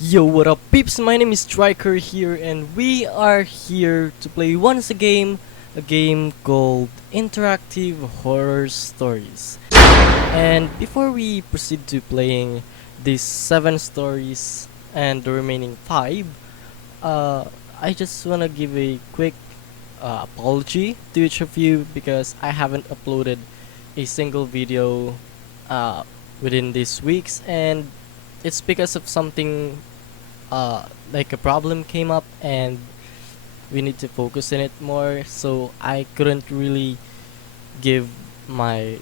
Yo, what up, peeps? My name is Striker here, and we are here to play once a game called Interactive Horror Stories. And before we proceed to playing these 7 stories and the remaining 5, uh, I just wanna give a quick apology to each of you because I haven't uploaded a single video uh, within these weeks, and it's because of something like a problem came up and we need to focus on it more, so I couldn't really give my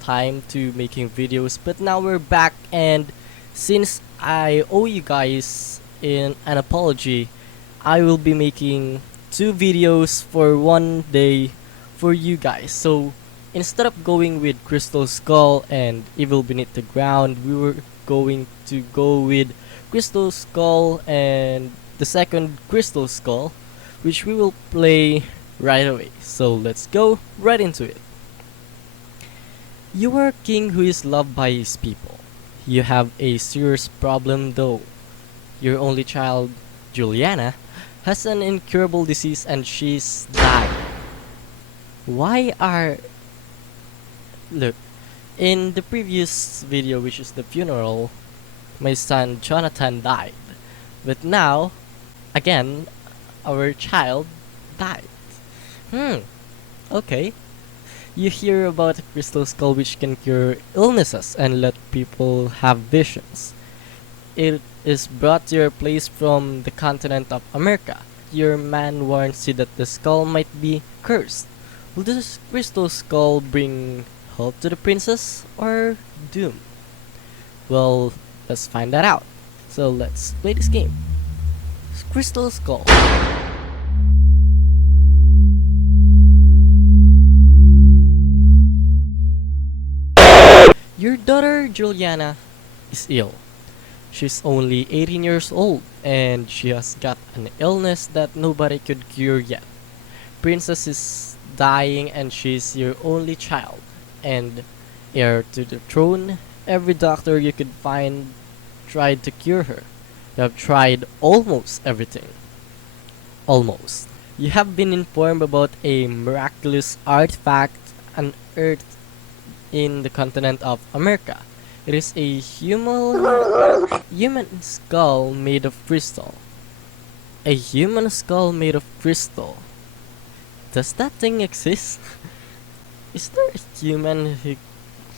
time to making videos. But now we're back, and since I owe you guys in an apology, I will be making 2 videos for one day for you guys. So instead of going with Crystal Skull and Evil Beneath the Ground, we were going to go with Crystal Skull and the second Crystal Skull, which we will play right away. So let's go right into it. You are a king who is loved by his people. You have a serious problem though. Your only child, Juliana, has an incurable disease and she's died. Why are... Look, in the previous video, which is the funeral, my son Jonathan died. But now, again, our child died. Hmm, okay. You hear about a crystal skull which can cure illnesses and let people have visions. It is brought to your place from the continent of America. Your man warns you that the skull might be cursed. Will this crystal skull bring hope to the princess or doom? Well, let's find that out. So let's play this game. Crystal Skull. Your daughter Juliana is ill. She's only 18 years old and she has got an illness that nobody could cure yet. Princess is dying and she's your only child and heir to the throne. Every doctor you could find tried to cure her. You have tried almost everything. Almost. You have been informed about a miraculous artifact unearthed in the continent of America. It is a human skull made of crystal. A human skull made of crystal. Does that thing exist? Is there a human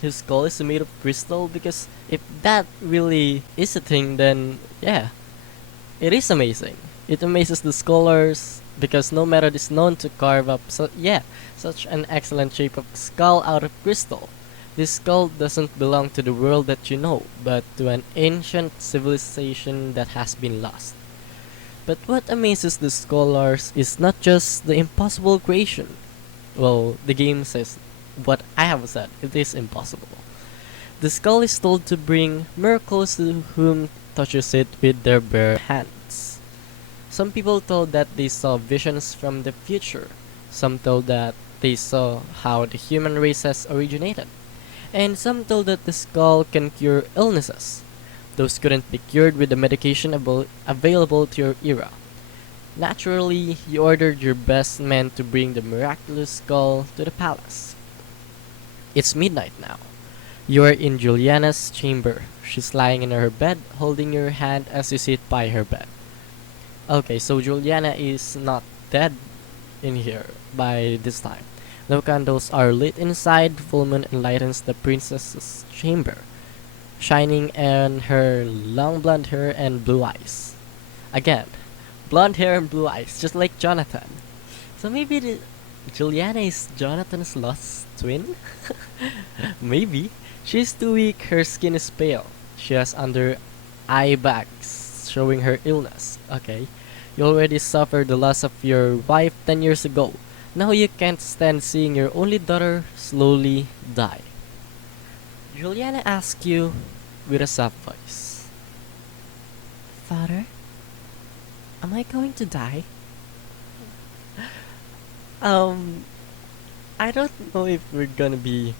whose skull is made of crystal? Because if that really is a thing, then yeah, it is amazing. It amazes the scholars because no method is known to carve up such an excellent shape of skull out of crystal. This skull doesn't belong to the world that you know, but to an ancient civilization that has been lost. But what amazes the scholars is not just the impossible creation. Well, the game says what I have said, it is impossible. The skull is told to bring miracles to whom touches it with their bare hands. Some people told that they saw visions from the future. Some told that they saw how the human race has originated. And some told that the skull can cure illnesses. Those couldn't be cured with the medication available to your era. Naturally, you ordered your best men to bring the miraculous skull to the palace. It's midnight now. You are in Juliana's chamber. She's lying in her bed, holding your hand as you sit by her bed. Okay, so Juliana is not dead in here by this time. No candles are lit inside. Full moon enlightens the princess's chamber, shining on her long blonde hair and blue eyes. Again, blonde hair and blue eyes, just like Jonathan. So maybe Juliana is Jonathan's lost twin? Maybe. She's too weak, her skin is pale. She has under eye bags, showing her illness. Okay. You already suffered the loss of your wife 10 years ago. Now you can't stand seeing your only daughter slowly die. Juliana asks you with a soft voice. Father, am I going to die? I don't know if we're gonna be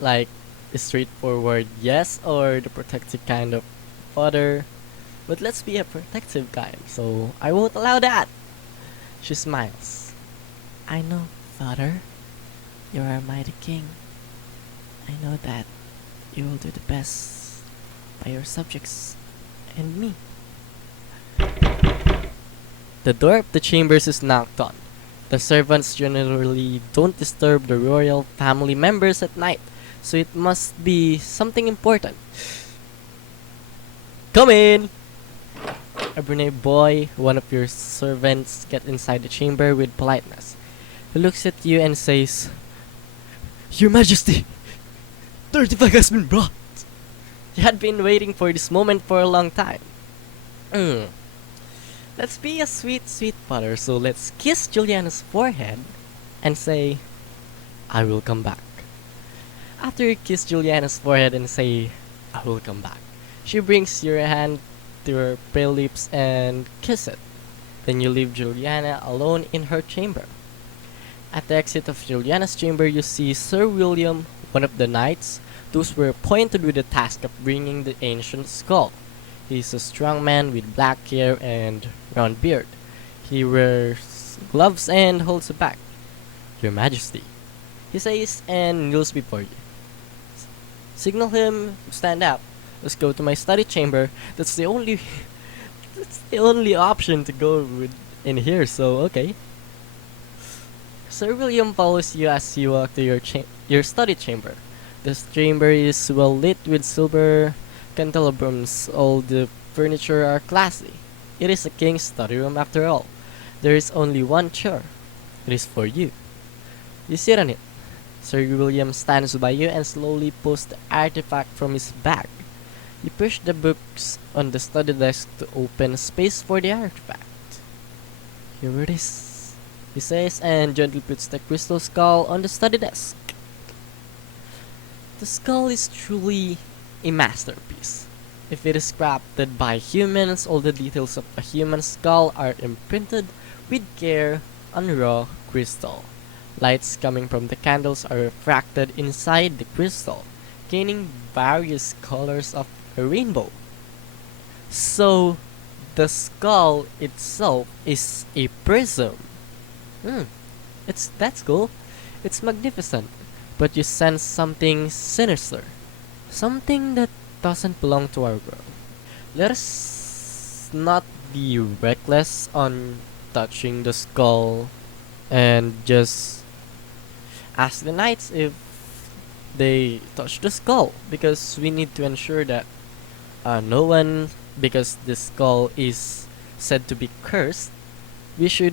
like a straightforward yes or the protective kind of father. but let's be a protective kind, so I won't allow that. She smiles. I know, father. You are a mighty king. I know that you will do the best by your subjects and me. The door of the chambers is knocked on. The servants generally don't disturb the royal family members at night, so it must be something important. Come in! A brunette boy, one of your servants, gets inside the chamber with politeness. He looks at you and says, Your Majesty, the artifact has been brought. You had been waiting for this moment for a long time. Let's be a sweet, sweet father, so let's kiss Juliana's forehead and say, I will come back. After you kiss Juliana's forehead and say, I will come back, she brings your hand to her pale lips and kiss it. Then you leave Juliana alone in her chamber. At the exit of Juliana's chamber, you see Sir William, one of the knights. Those were appointed with the task of bringing the ancient skull. He is a strong man with black hair and round beard. He wears gloves and holds a bag. Your Majesty, he says and kneels before you. Signal him to stand up. Let's go to my study chamber. That's the only option to go with in here, so okay. Sir William follows you as you walk to your study chamber. This chamber is well lit with silver candelabras. All the furniture are classy. It is a king's study room after all. There is only one chair. It is for you. You sit on it. Sir William stands by you and slowly pulls the artifact from his bag. You push the books on the study desk to open space for the artifact. Here it is, he says, and gently puts the crystal skull on the study desk. The skull is truly a masterpiece. If it is crafted by humans, all the details of a human skull are imprinted with care on raw crystal. Lights coming from the candles are refracted inside the crystal, gaining various colors of a rainbow. So, the skull itself is a prism. That's cool. It's magnificent, but you sense something sinister, something that doesn't belong to our world. Let us not be reckless on touching the skull and just ask the knights if they touch the skull, because we need to ensure that no one, because the skull is said to be cursed, we should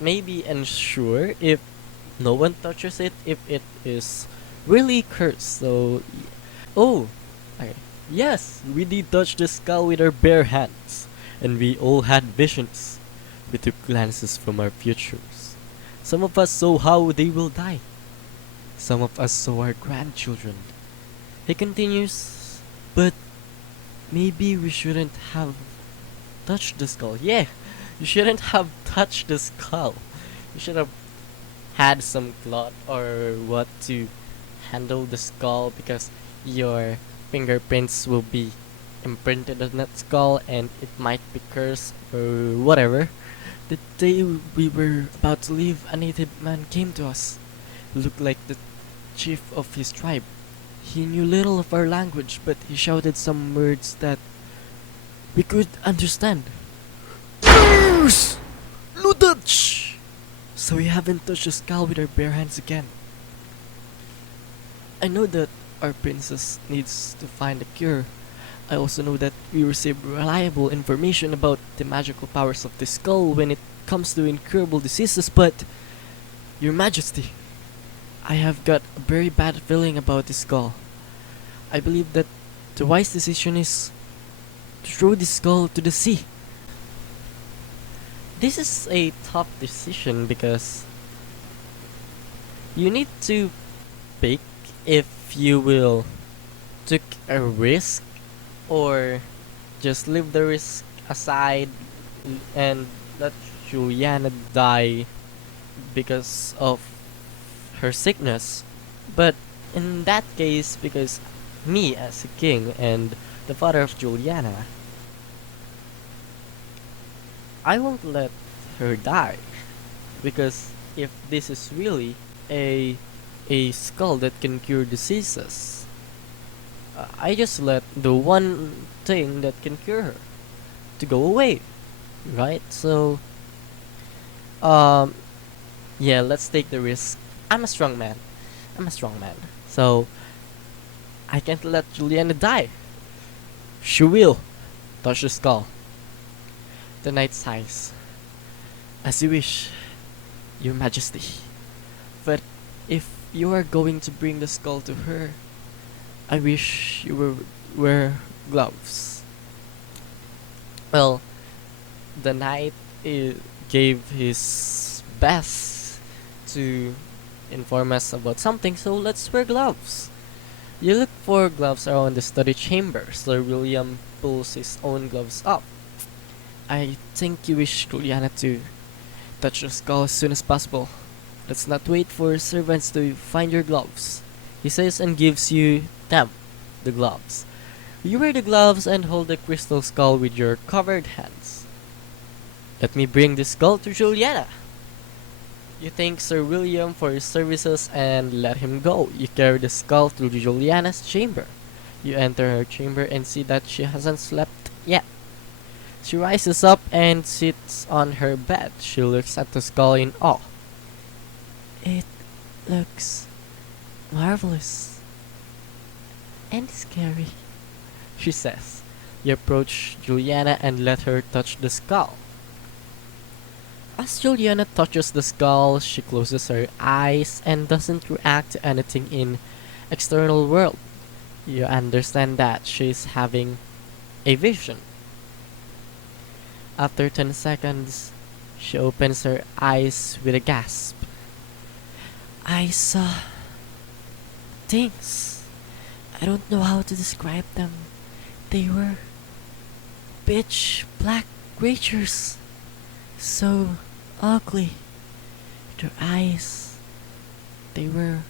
maybe ensure if no one touches it if it is really cursed. So, oh, okay. Yes, we did touch the skull with our bare hands, and we all had visions. We took glances from our futures. Some of us saw how they will die. Some of us saw our grandchildren. He continues, but maybe we shouldn't have touched the skull. Yeah, you shouldn't have touched the skull. You should have had some cloth or what to handle the skull, because your fingerprints will be imprinted on that skull and it might be cursed or whatever. The day we were about to leave, a native man came to us. He looked like the chief of his tribe. He knew little of our language, but he shouted some words that we could understand. Curse! No touch! So we haven't touched the skull with our bare hands again. I know that our princess needs to find a cure. I also know that we receive reliable information about the magical powers of the skull when it comes to incurable diseases, but Your Majesty, I have got a very bad feeling about this skull. I believe that the wise decision is to throw this skull to the sea. This is a tough decision because you need to pick if you will take a risk or just leave the risk aside and let Juliana die because of her sickness. But in that case, because me as a king and the father of Juliana, I won't let her die because if this is really a a skull that can cure diseases, I just let the one thing that can cure her to go away, right? So, um, yeah, let's take the risk. I'm a strong man. I'm a strong man. So I can't let Juliana die. She will touch the skull. The knight sighs. As you wish, your majesty. But if you are going to bring the skull to her, I wish you were wear gloves. Well, the knight gave his best to inform us about something, so let's wear gloves. You look for gloves around the study chamber. Sir William pulls his own gloves up. I think you wish Juliana to touch the skull as soon as possible. Let's not wait for servants to find your gloves, he says and gives you them, the gloves. You wear the gloves and hold the crystal skull with your covered hands. Let me bring the skull to Juliana. You thank Sir William for his services and let him go. You carry the skull to Juliana's chamber. You enter her chamber and see that she hasn't slept yet. She rises up and sits on her bed. She looks at the skull in awe. It looks marvelous and scary, she says. You approach Juliana and let her touch the skull. As Juliana touches the skull, she closes her eyes and doesn't react to anything in external world. You understand that she's having a vision. After 10 seconds, she opens her eyes with a gasp. I saw things. I don't know how to describe them. They were pitch black creatures. So ugly. Their eyes. They were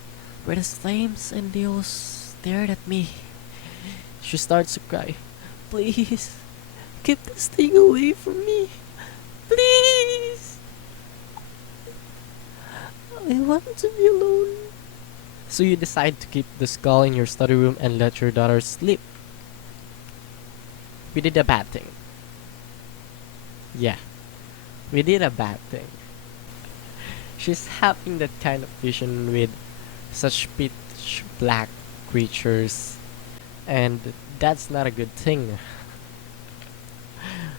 red as flames and they all stared at me. She starts to cry. Please, keep this thing away from me. Please. I want to be alone. So you decide to keep the skull in your study room and let your daughter sleep. We did a bad thing. Yeah, we did a bad thing. She's having that kind of vision with such pitch black creatures, and that's not a good thing.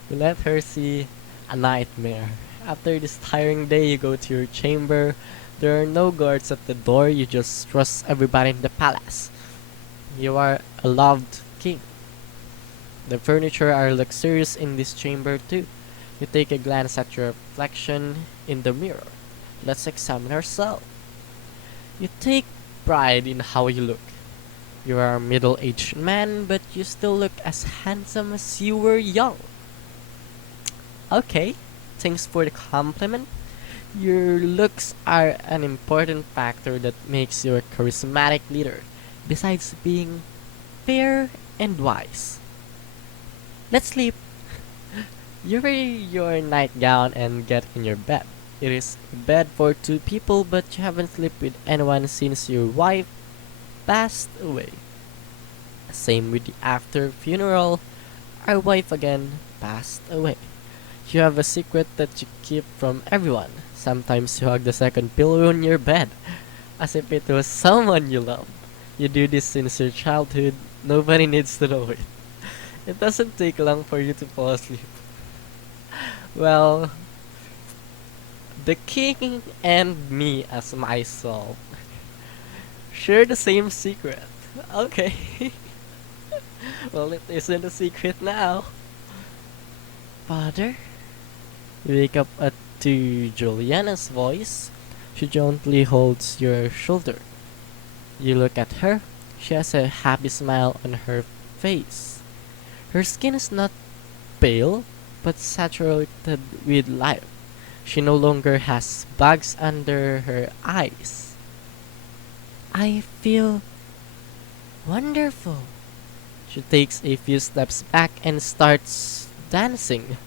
We let her see a nightmare. After this tiring day, you go to your chamber. There are no guards at the door, you just trust everybody in the palace. You are a loved king. The furniture are luxurious in this chamber too. You take a glance at your reflection in the mirror. Let's examine ourselves. You take pride in how you look. You are a middle-aged man, but you still look as handsome as you were young. Okay, thanks for the compliment. Your looks are an important factor that makes you a charismatic leader, besides being fair and wise. Let's sleep. You wear your nightgown and get in your bed. It is a bed for two people, but you haven't slept with anyone since your wife passed away. Same with the after funeral. Our wife again passed away. You have a secret that you keep from everyone. Sometimes you hug the second pillow on your bed, as if it was someone you love. You do this since your childhood. Nobody needs to know it. It doesn't take long for you to fall asleep. Well, the king and me as myself share the same secret. Okay. Well, it isn't a secret now. Father? You wake up to Juliana's voice. She gently holds your shoulder. You look at her. She has a happy smile on her face. Her skin is not pale, but saturated with life. She no longer has bags under her eyes. I feel wonderful. She takes a few steps back and starts dancing.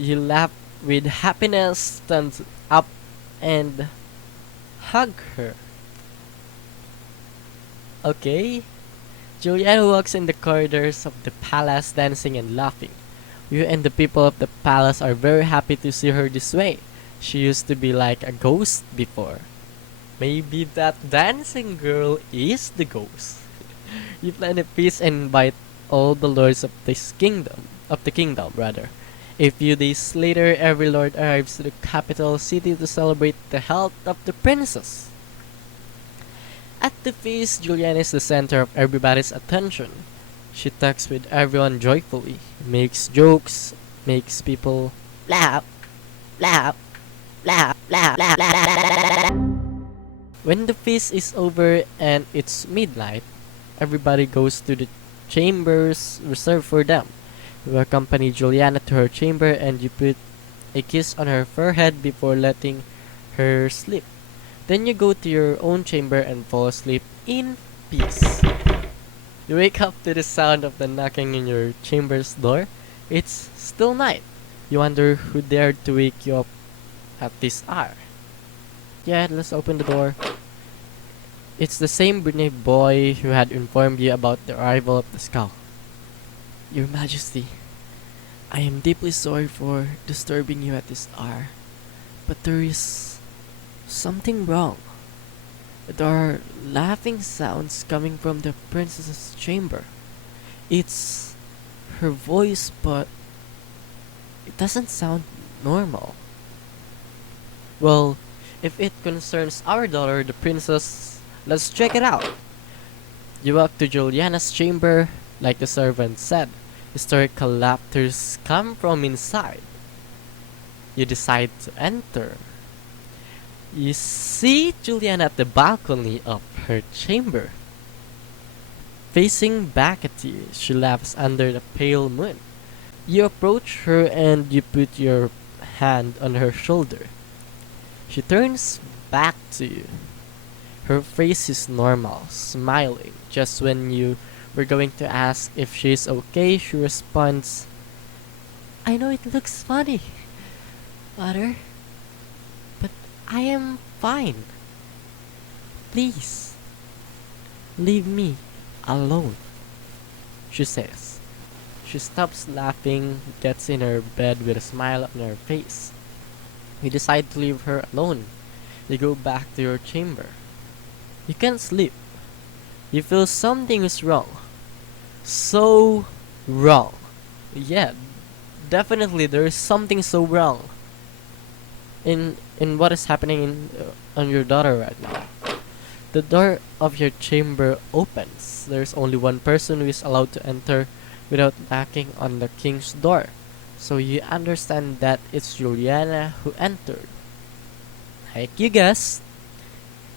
You laugh with happiness, stand up, and hug her. Okay? Juliana walks in the corridors of the palace dancing and laughing. You and the people of the palace are very happy to see her this way. She used to be like a ghost before. Maybe that dancing girl is the ghost. You plan a feast and invite all the lords of the kingdom rather. A few days later, every lord arrives to the capital city to celebrate the health of the princess. At the feast, Juliana is the center of everybody's attention. She talks with everyone joyfully, makes jokes, makes people laugh, laugh, laugh, laugh, laugh, laugh. When the feast is over and it's midnight, everybody goes to the chambers reserved for them. You accompany Juliana to her chamber and you put a kiss on her forehead before letting her sleep. Then you go to your own chamber and fall asleep in peace. You wake up to the sound of the knocking in your chamber's door. It's still night. You wonder who dared to wake you up at this hour. Yeah, let's open the door. It's the same brunette boy who had informed you about the arrival of the skull. Your Majesty, I am deeply sorry for disturbing you at this hour, but there is something wrong. There are laughing sounds coming from the princess's chamber. It's her voice, but it doesn't sound normal. Well, if it concerns our daughter, the princess, let's check it out. You walk to Juliana's chamber, like the servant said. Historical laughters come from inside. You decide to enter. You see Juliana at the balcony of her chamber. Facing back at you, she laughs under the pale moon. You approach her and you put your hand on her shoulder. She turns back to you. Her face is normal, smiling. Just when you were going to ask if she's okay, she responds, I know it looks funny, Mother, but I am fine. Please, leave me alone, she says. She stops laughing, gets in her bed with a smile on her face. You decide to leave her alone. You go back to your chamber. You can't sleep. You feel something is wrong. So wrong. Yeah, definitely there is something so wrong in what is happening on your daughter right now. The door of your chamber opens. There's only one person who is allowed to enter without knocking on the king's door. So you understand that it's Juliana who entered. Like you guessed,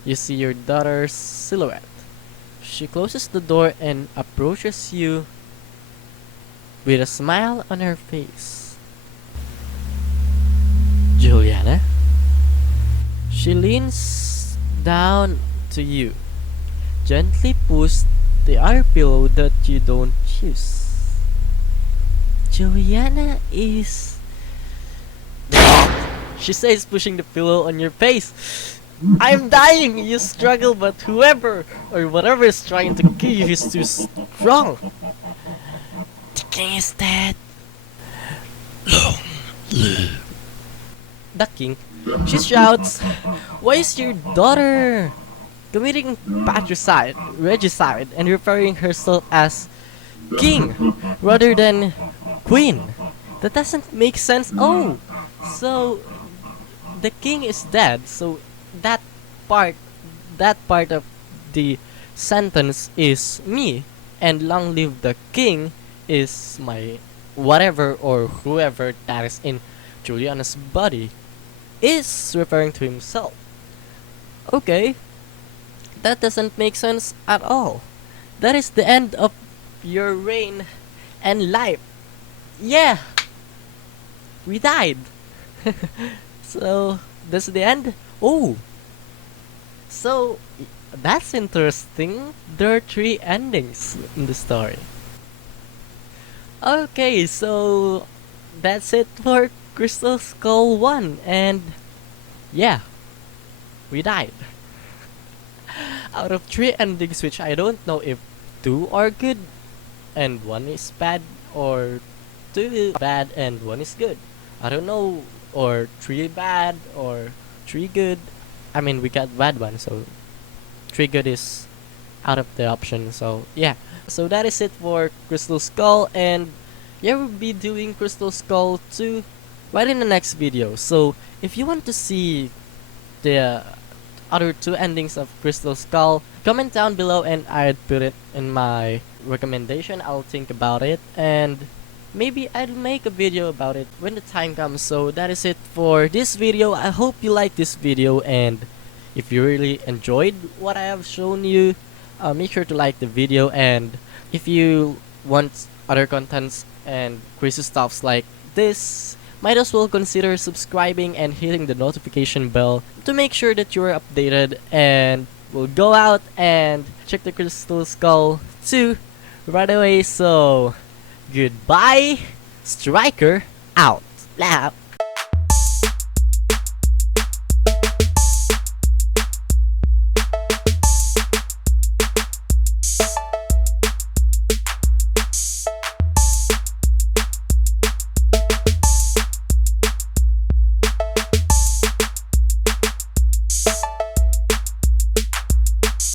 you see your daughter's silhouette. She closes the door and approaches you with a smile on her face. Juliana? She leans down to you, gently pushes the other pillow that you don't use. Juliana is... She says, pushing the pillow on your face. I'm dying! You struggle, but whoever or whatever is trying to kill you is too strong. The king is dead. Long live the king. She shouts, why is your daughter committing patricide, regicide, and referring herself as king rather than queen? That doesn't make sense. Oh, so the king is dead. So that part, that part of the sentence is me, and long live the king is my whatever or whoever that is in Juliana's body is referring to himself. Okay, that doesn't make sense at all. That is the end of your reign and life. Yeah, we died. So that's the end. Oh, so that's interesting. There are 3 endings in the story. Okay, so that's it for Crystal Skull won, and yeah, we died. Out of 3 endings, which I don't know if 2 are good and 1 is bad, or 2 is bad and 1 is good. I don't know, or 3 bad or 3 good. I mean, we got bad one, so 3 good is out of the option. So yeah, so that is it for Crystal Skull, and yeah, we'll be doing Crystal Skull 2 right in the next video. So if you want to see the other 2 endings of Crystal Skull, comment down below and I'd put it in my recommendation. I'll think about it, and maybe I'll make a video about it when the time comes. So that is it for this video. I hope you liked this video, and if you really enjoyed what I have shown you, make sure to like the video, and if you want other contents and crazy stuffs like this, might as well consider subscribing and hitting the notification bell to make sure that you're updated, and we'll go out and check the Crystal Skull 2 right away. So goodbye, Striker out. Blah.